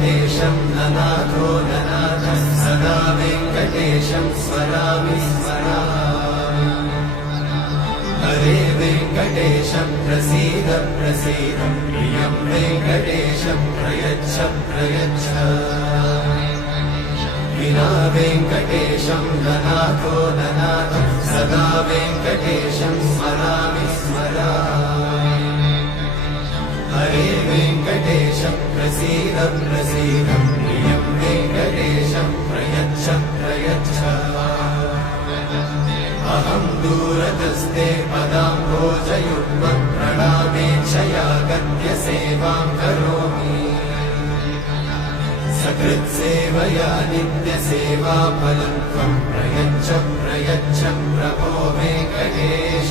वेङ्कटेशं ननाथो ननाथः सदा वेङ्कटेशं स्मरामि स्मरामि। हरे वेङ्कटेशं प्रसीद प्रसीद प्रियं वेङ्कटेशं प्रयच्छ प्रयच्छ। विना वेङ्कटेशं ननाथो ननाथः सदा वेङ्कटेशं स्मरामि स्मरामि। हरे वेङ्कटेशं प्रसीद प्रसीद प्रियं वेङ्कटेशं प्रयच्छ प्रयच्छ। अहं दूरतस्ते पदाम्भोजयुग्मं प्रणामेच्छया गत्य सेवां करोमि। सकृत्सेवया नित्यसेवाफलं त्वं प्रयच्छ प्रयच्छ प्रभो वेङ्कटेश।